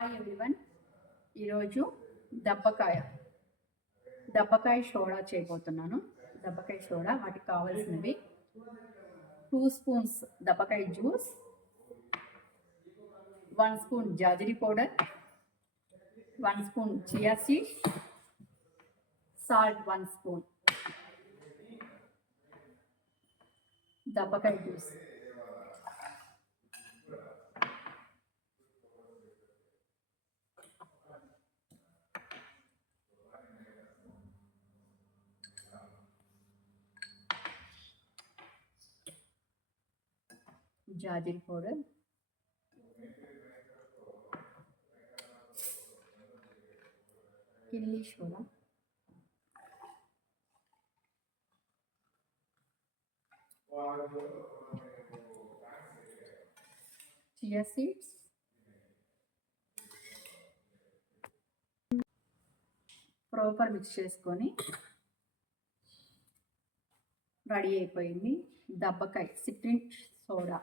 Hi everyone. ఈరోజు దబ్బకాయ సోడా చేయబోతున్నాను. దబ్బకాయ సోడా వాటికి కావాల్సినవి 2 స్పూన్స్ దబ్బకాయ జ్యూస్, 1 స్పూన్ జాజిరి powder, 1 spoon chia seeds, salt 1 spoon, దబ్బకాయ జ్యూస్. జాజిరి పౌడర్, కిల్లి soda, chia seeds, proper mix చేసుకొని రెడీ అయిపోయింది దబ్బకాయ సిట్రిక్ సోడా.